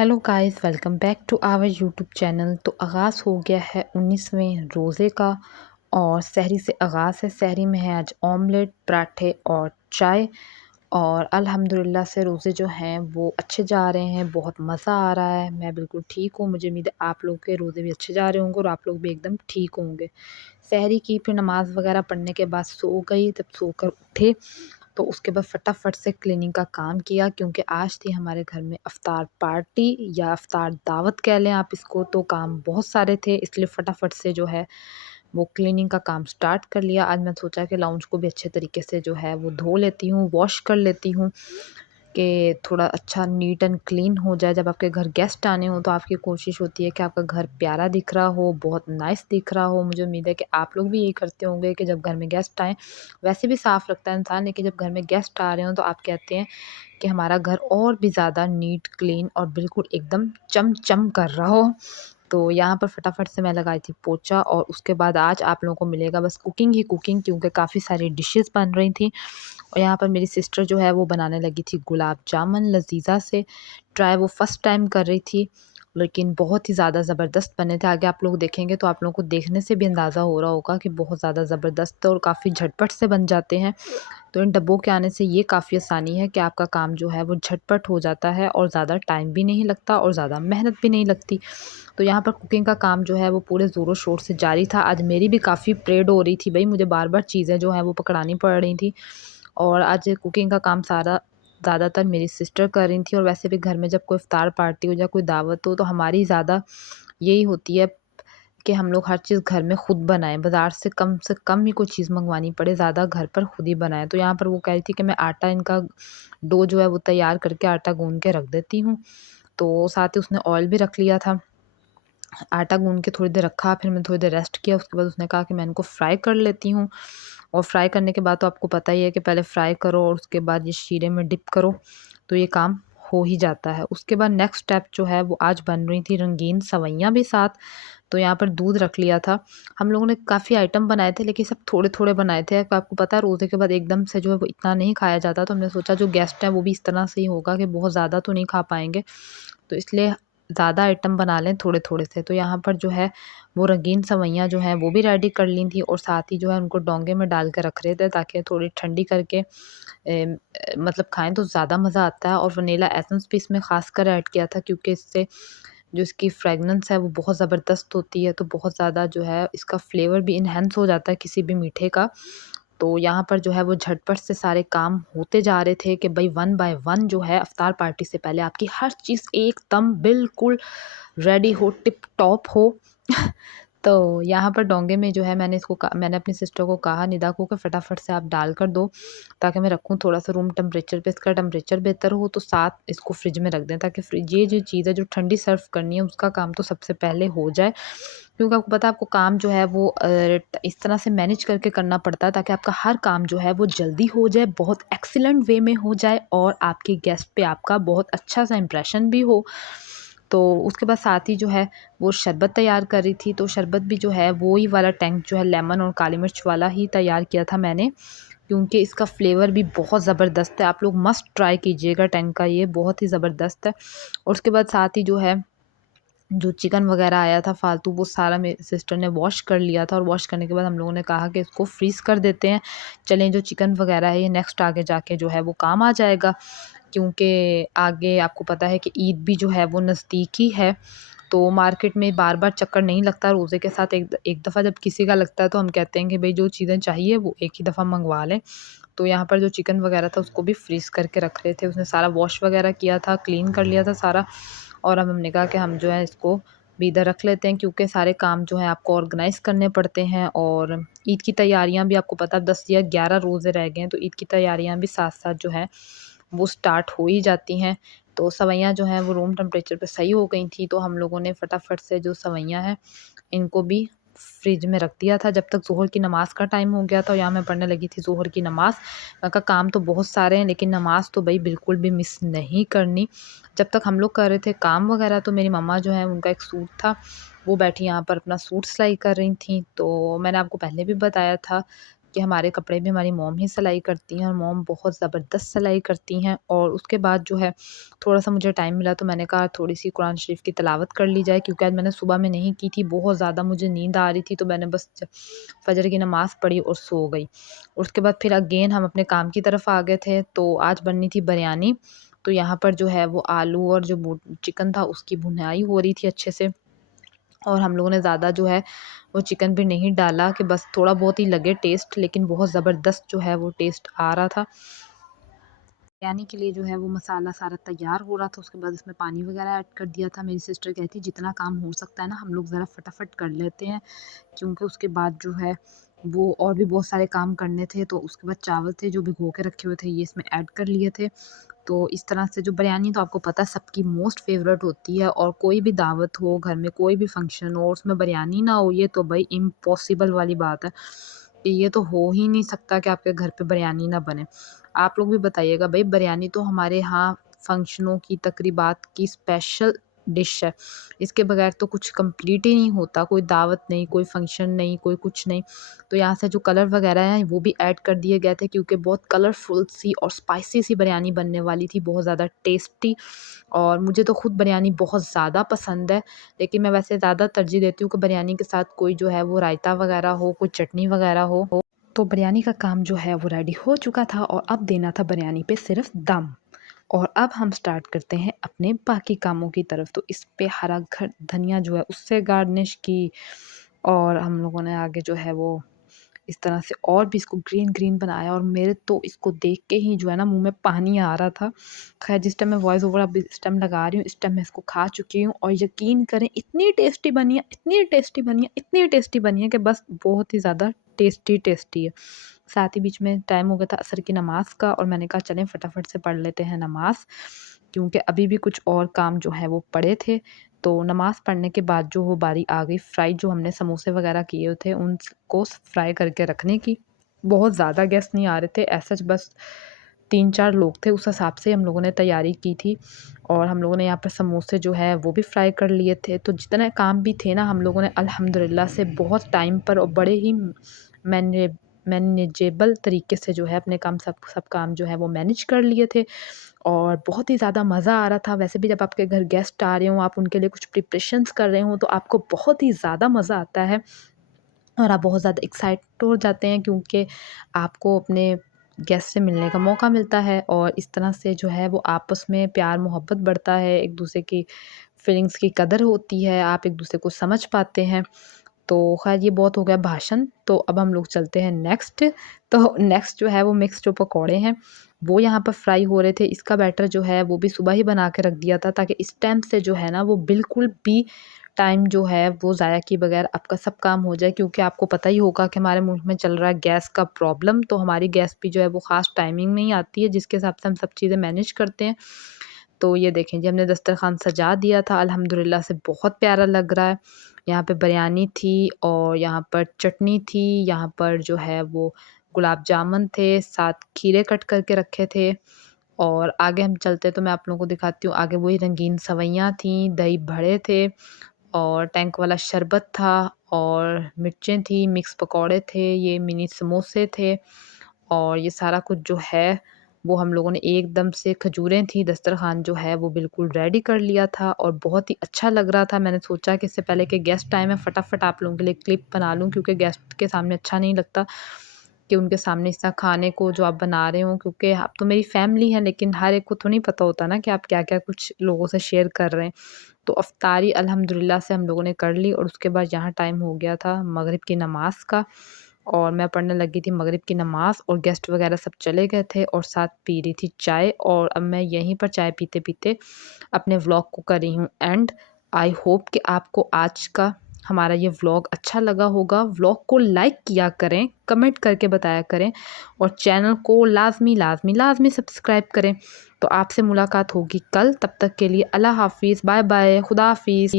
Hello guys, welcome back to our YouTube channel. तो आगाज़ हो गया है 19वें रोज़े का और सहरी से आगाज़ है। सहरी में है आज ऑमलेट, पराठे और चाय। और अल्हम्दुलिल्लाह से रोज़े जो हैं वो अच्छे जा रहे हैं, बहुत मज़ा आ रहा है। मैं बिल्कुल ठीक हूँ। मुझे उम्मीद है आप लोगों के रोज़े भी अच्छे जा रहे होंगे और आप लोग भी एकदम ठीक होंगे। सहरी की, फिर नमाज़ वगैरह पढ़ने के बाद सो गई। जब सोकर उठे तो उसके बाद फटाफट से क्लीनिंग का काम किया, क्योंकि आज थी हमारे घर में इफ्तार पार्टी या इफ्तार दावत कह लें आप इसको। तो काम बहुत सारे थे, इसलिए फटाफट से जो है वो क्लीनिंग का काम स्टार्ट कर लिया। आज मैं सोचा कि लाउंज को भी अच्छे तरीके से जो है वो धो लेती हूँ, वॉश कर लेती हूँ, कि थोड़ा अच्छा नीट एंड क्लीन हो जाए। जब आपके घर गेस्ट आने हो तो आपकी कोशिश होती है कि आपका घर प्यारा दिख रहा हो, बहुत नाइस दिख रहा हो। मुझे उम्मीद है कि आप लोग भी यही करते होंगे कि जब घर में गेस्ट आएँ, वैसे भी साफ़ रखता है इंसान, लेकिन जब घर में गेस्ट आ रहे हों तो आप कहते हैं कि हमारा घर और भी ज़्यादा नीट, क्लीन और बिल्कुल एकदम चम-चम कर रहा हो। तो यहाँ पर फटाफट से मैं लगाई थी पोंछा और उसके बाद आज आप लोगों को मिलेगा बस कुकिंग ही कुकिंग, क्योंकि काफ़ी सारी डिशेज़ बन रही थी। और यहाँ पर मेरी सिस्टर जो है वो बनाने लगी थी गुलाब जामुन लज़ीज़ा से। ट्राई वो फ़र्स्ट टाइम कर रही थी, लेकिन बहुत ही ज़्यादा ज़बरदस्त बने थे। आगे आप लोग देखेंगे तो आप लोगों को देखने से भी अंदाज़ा हो रहा होगा कि बहुत ज़्यादा ज़बरदस्त और काफ़ी झटपट से बन जाते हैं। तो इन डब्बों के आने से ये काफ़ी आसानी है कि आपका काम जो है वो झटपट हो जाता है और ज़्यादा टाइम भी नहीं लगता और ज़्यादा मेहनत भी नहीं लगती। तो यहाँ पर कुकिंग का काम जो है वो पूरे ज़ोरों शोर से जारी था। आज मेरी भी काफ़ी परेड हो रही थी भई, मुझे बार-बार चीज़ें जो हैं वो पकड़ानी पड़ रही थी। और आज कुकिंग का काम सारा ज़्यादातर मेरी सिस्टर कर रही थी। और वैसे भी घर में जब कोई इफ्तार पार्टी हो या कोई दावत हो तो हमारी ज़्यादा यही होती है कि हम लोग हर चीज़ घर में खुद बनाएँ, बाज़ार से कम ही कोई चीज़ मँगवानी पड़े, ज़्यादा घर पर खुद ही बनाएँ। तो यहाँ पर वो कह रही थी कि मैं आटा इनका डो जो है वो तैयार करके आटा गूँध के रख देती हूँ। तो साथ ही उसने ऑयल भी रख लिया था। आटा गूँध के थोड़ी देर रखा, फिर मैंने थोड़ी देर रेस्ट किया। उसके बाद उसने कहा कि मैं इनको फ्राई कर लेती हूँ। और फ्राई करने के बाद तो आपको पता ही है कि पहले फ्राई करो और उसके बाद ये शीरे में डिप करो, तो ये काम हो ही जाता है। उसके बाद नेक्स्ट स्टेप जो है वो आज बन रही थी रंगीन सेवइयाँ भी साथ। तो यहाँ पर दूध रख लिया था। हम लोगों ने काफ़ी आइटम बनाए थे, लेकिन सब थोड़े-थोड़े बनाए थे। आपको पता है रोज़े के बाद एकदम से जो है वो इतना नहीं खाया जाता, तो हमने सोचा जो गेस्ट हैं वो भी इस तरह से ही होगा कि बहुत ज़्यादा तो नहीं खा पाएँगे। तो इसलिए ज़्यादा आइटम बना लें थोड़े-थोड़े से। तो यहाँ पर जो है वो रंगीन सेवइयाँ जो हैं वो भी रेडी कर ली थी और साथ ही जो है उनको डोंगे में डाल के रख रहे थे, ताकि थोड़ी ठंडी करके मतलब खाएँ तो ज़्यादा मज़ा आता है। और वनीला एसेंस भी इसमें ख़ासकर ऐड किया था, क्योंकि इससे जो इसकी फ्रेगनेंस है वो बहुत ज़बरदस्त होती है, तो बहुत ज़्यादा जो है इसका फ्लेवर भी इन्हेंस हो जाता है किसी भी मीठे का। तो यहाँ पर जो है वो झटपट से सारे काम होते जा रहे थे कि भई वन बाय वन जो है इफ्तार पार्टी से पहले आपकी हर चीज़ एकदम बिल्कुल रेडी हो, टिप टॉप हो। तो यहाँ पर डोंगे में जो है मैंने अपनी सिस्टर को कहा, निदा को, कि फटाफट से आप डाल कर दो, ताकि मैं रखूँ थोड़ा-सा रूम टेम्परेचर पे। इसका टेम्परेचर बेहतर हो तो साथ इसको फ्रिज में रख दें, ताकि फ्रिज ये जो चीज़ है जो ठंडी सर्व करनी है उसका काम तो सबसे पहले हो जाए। क्योंकि आपको पता है आपको काम जो है वो इस तरह से मैनेज करके करना पड़ता है, ताकि आपका हर काम जो है वो जल्दी हो जाए, बहुत एक्सीलेंट वे में हो जाए और आपके गेस्ट पे आपका बहुत अच्छा सा इम्प्रेशन भी हो। तो उसके बाद साथ ही जो है वो शरबत तैयार कर रही थी। तो शरबत भी जो है वो ही वाला टैंक जो है लेमन और काली मिर्च वाला ही तैयार किया था मैंने, क्योंकि इसका फ्लेवर भी बहुत ज़बरदस्त है। आप लोग मस्ट ट्राई कीजिएगा, टैंक का ये बहुत ही ज़बरदस्त है। और उसके बाद साथ ही जो है जो चिकन वगैरह आया था फालतू, वो सारा मेरी सिस्टर ने वॉश कर लिया था। और वॉश करने के बाद हम लोगों ने कहा कि इसको फ्रीज़ कर देते हैं। चलें, जो चिकन वगैरह है ये नेक्स्ट आगे जाके जो है वो काम आ जाएगा, क्योंकि आगे आपको पता है कि ईद भी जो है वो नज़दीक ही है। तो मार्केट में बार-बार चक्कर नहीं लगता रोज़े के साथ। एक दफ़ा जब किसी का लगता है तो हम कहते हैं कि भई जो चीज़ें चाहिए वो एक ही दफ़ा मँगवा लें। तो यहाँ पर जो चिकन वगैरह था उसको भी फ्रीज़ करके रख रहे थे। उसने सारा वॉश वगैरह किया था, क्लीन कर लिया था सारा। और अब हमने कहा कि हम जो है इसको भी इधर रख लेते हैं, क्योंकि सारे काम जो हैं आपको ऑर्गेनाइज़ करने पड़ते हैं। और ईद की तैयारियाँ भी आपको पता है 10 या 11 रोज़े रह गए हैं, तो ईद की तैयारियाँ भी साथ-साथ जो है वो स्टार्ट हो ही जाती हैं। तो सेवइयाँ जो हैं वो रूम टेम्परेचर पे सही हो गई थी, तो हम लोगों ने फटाफट से जो सेवइयाँ हैं इनको भी फ्रिज में रख दिया था, जब तक ज़ोहर की नमाज़ का टाइम हो गया था। और यहाँ मैं पढ़ने लगी थी ज़ोहर की नमाज़। मैं कहा काम तो बहुत सारे हैं, लेकिन नमाज़ तो भई बिल्कुल भी मिस नहीं करनी। जब तक हम लोग कर रहे थे काम वगैरह, तो मेरी मम्मा जो है उनका एक सूट था, वो बैठी यहाँ पर अपना सूट सिलाई कर रही थीं। तो मैंने आपको पहले भी बताया था कि हमारे कपड़े भी हमारी मॉम ही सिलाई करती हैं और मॉम बहुत ज़बरदस्त सिलाई करती हैं। और उसके बाद जो है थोड़ा-सा मुझे टाइम मिला तो मैंने कहा थोड़ी-सी कुरान शरीफ की तिलावत कर ली जाए, क्योंकि आज मैंने सुबह में नहीं की थी, बहुत ज़्यादा मुझे नींद आ रही थी, तो मैंने बस फ़जर की नमाज़ पढ़ी और सो गई। उसके बाद फिर अगेन हम अपने काम की तरफ आ गए थे, तो आज बननी थी बिरयानी। तो यहाँ पर जो है वो आलू और जो चिकन था उसकी भुनाई हो रही थी अच्छे से, और हम लोगों ने ज़्यादा जो है वो चिकन भी नहीं डाला कि बस थोड़ा बहुत ही लगे टेस्ट, लेकिन बहुत ज़बरदस्त जो है वो टेस्ट आ रहा था। बिरयानी के लिए जो है वो मसाला सारा तैयार हो रहा था, उसके बाद इसमें पानी वगैरह ऐड कर दिया था। मेरी सिस्टर कहती जितना काम हो सकता है ना हम लोग ज़रा फटाफट कर लेते हैं, क्योंकि उसके बाद जो है वो और भी बहुत सारे काम करने थे। तो उसके बाद चावल थे जो भिगो के रखे हुए थे ये इसमें ऐड कर लिए थे। तो इस तरह से जो बिरयानी तो आपको पता है सबकी मोस्ट फेवरेट होती है, और कोई भी दावत हो घर में, कोई भी फंक्शन हो, उसमें बिरयानी ना हो ये तो भाई इम्पॉसिबल वाली बात है कि ये तो हो ही नहीं सकता कि आपके घर पे बिरयानी ना बने। आप लोग भी बताइएगा भाई, बिरयानी तो हमारे यहाँ फंक्शनों की तकरीबात की स्पेशल डिश है। इसके बगैर तो कुछ कंप्लीट ही नहीं होता, कोई दावत नहीं, कोई फंक्शन नहीं, कोई कुछ नहीं। तो यहाँ से जो कलर वगैरह हैं वो भी ऐड कर दिए गए थे, क्योंकि बहुत कलरफुल सी और स्पाइसी सी बिरयानी बनने वाली थी, बहुत ज़्यादा टेस्टी। और मुझे तो खुद बिरयानी बहुत ज़्यादा पसंद है, लेकिन मैं वैसे ज़्यादा तरजीह देती हूँ कि बिरयानी के साथ कोई जो है वो रायता वगैरह हो, कोई चटनी वगैरह हो। तो बिरयानी का काम जो है वो रेडी हो चुका था, और अब देना था बिरयानी पे सिर्फ दम। और अब हम स्टार्ट करते हैं अपने बाकी कामों की तरफ। तो इस पे हरा धनिया जो है उससे गार्निश की, और हम लोगों ने आगे जो है वो इस तरह से और भी इसको ग्रीन ग्रीन बनाया, और मेरे तो इसको देख के ही जो है ना मुंह में पानी आ रहा था। खैर जिस टाइम मैं वॉइस ओवर अब इस टाइम लगा रही हूँ, इस टाइम मैं इसको खा चुकी हूँ, और यकीन करें इतनी टेस्टी बनी है, इतनी टेस्टी बनी है, इतनी टेस्टी बनी है कि बस बहुत ही ज़्यादा टेस्टी टेस्टी है। साथ ही बीच में टाइम हो गया था असर की नमाज़ का, और मैंने कहा चलें फटाफट से पढ़ लेते हैं नमाज़, क्योंकि अभी भी कुछ और काम जो है वो पड़े थे। तो नमाज़ पढ़ने के बाद जो वो बारी आ गई फ्राई जो हमने समोसे वगैरह किए थे उनको फ्राई करके रखने की। बहुत ज़्यादा गेस्ट नहीं आ रहे थे, ऐसा बस 3-4 लोग थे, उस हिसाब से हम लोगों ने तैयारी की थी। और हम लोगों ने यहाँ पर समोसे जो है वो भी फ्राई कर लिए थे। तो जितने काम भी थे ना हम लोगों ने अल्हम्दुलिल्लाह से बहुत टाइम पर और बड़े ही मैने मैनेजेबल तरीके से जो है अपने काम सब काम जो है वो मैनेज कर लिए थे, और बहुत ही ज़्यादा मज़ा आ रहा था। वैसे भी जब आपके घर गेस्ट आ रहे हों, आप उनके लिए कुछ प्रिपरेशंस कर रहे हों, तो आपको बहुत ही ज़्यादा मज़ा आता है, और आप बहुत ज़्यादा एक्साइटेड हो जाते हैं, क्योंकि आपको अपने गेस्ट से मिलने का मौका मिलता है, और इस तरह से जो है वो आपस में प्यार मोहब्बत बढ़ता है, एक दूसरे की फीलिंग्स की कदर होती है, आप एक दूसरे को समझ पाते हैं। तो ख़ैर ये बहुत हो गया भाषण, तो अब हम लोग चलते हैं नेक्स्ट। तो नेक्स्ट जो है वो मिक्स जो पकौड़े हैं, वो यहाँ पर फ्राई हो रहे थे। इसका बैटर जो है वो भी सुबह ही बना के रख दिया था, ताकि इस टाइम से जो है ना वो बिल्कुल भी टाइम जो है वो ज़ाया किए बगैर आपका सब काम हो जाए, क्योंकि आपको पता ही होगा कि हमारे मुल्क में चल रहा है गैस का प्रॉब्लम। तो हमारी गैस भी जो है वो ख़ास टाइमिंग में ही आती है, जिसके हिसाब से हम सब चीज़ें मैनेज करते हैं। तो ये देखें जी हमने दस्तरख़्वान सजा दिया था, अल्हम्दुलिल्लाह से बहुत प्यारा लग रहा है। यहाँ पे बिरयानी थी, और यहाँ पर चटनी थी, यहाँ पर जो है वो गुलाब जामुन थे, साथ खीरे कट करके रखे थे। और आगे हम चलते तो मैं आप लोगों को दिखाती हूँ, आगे वही रंगीन सेवइयाँ थीं, दही बड़े थे, और टैंक वाला शरबत था, और मिर्चें थी, मिक्स पकौड़े थे, ये मिनी समोसे थे, और ये सारा कुछ जो है वो हम लोगों ने एकदम से खजूरें थी, दस्तरख़्वान जो है वो बिल्कुल रेडी कर लिया था, और बहुत ही अच्छा लग रहा था। मैंने सोचा कि इससे पहले कि गेस्ट आए मैं फटाफट आप लोगों के लिए क्लिप बना लूँ, क्योंकि गेस्ट के सामने अच्छा नहीं लगता कि उनके सामने इस तरह खाने को जो आप बना रहे हो, क्योंकि आप तो मेरी फैमिली है, लेकिन हर एक को तो नहीं पता होता ना कि आप क्या-क्या कुछ लोगों से शेयर कर रहे हैं। तो अफ़्तारी अल्हम्दुलिल्लाह से हम लोगों ने कर ली, और उसके बाद यहाँ टाइम हो गया था मगरिब की नमाज़ का, और मैं पढ़ने लगी थी मगरिब की नमाज़, और गेस्ट वगैरह सब चले गए थे, और साथ पी रही थी चाय। और अब मैं यहीं पर चाय पीते-पीते अपने व्लॉग को कर रही हूँ एंड। आई होप कि आपको आज का हमारा ये व्लॉग अच्छा लगा होगा। व्लॉग को लाइक किया करें, कमेंट करके बताया करें, और चैनल को लाज़मी सब्सक्राइब करें। तो आपसे मुलाकात होगी कल, तब तक के लिए अल्लाह हाफ़िज़, बाय बाय, खुदा हाफ़िज़।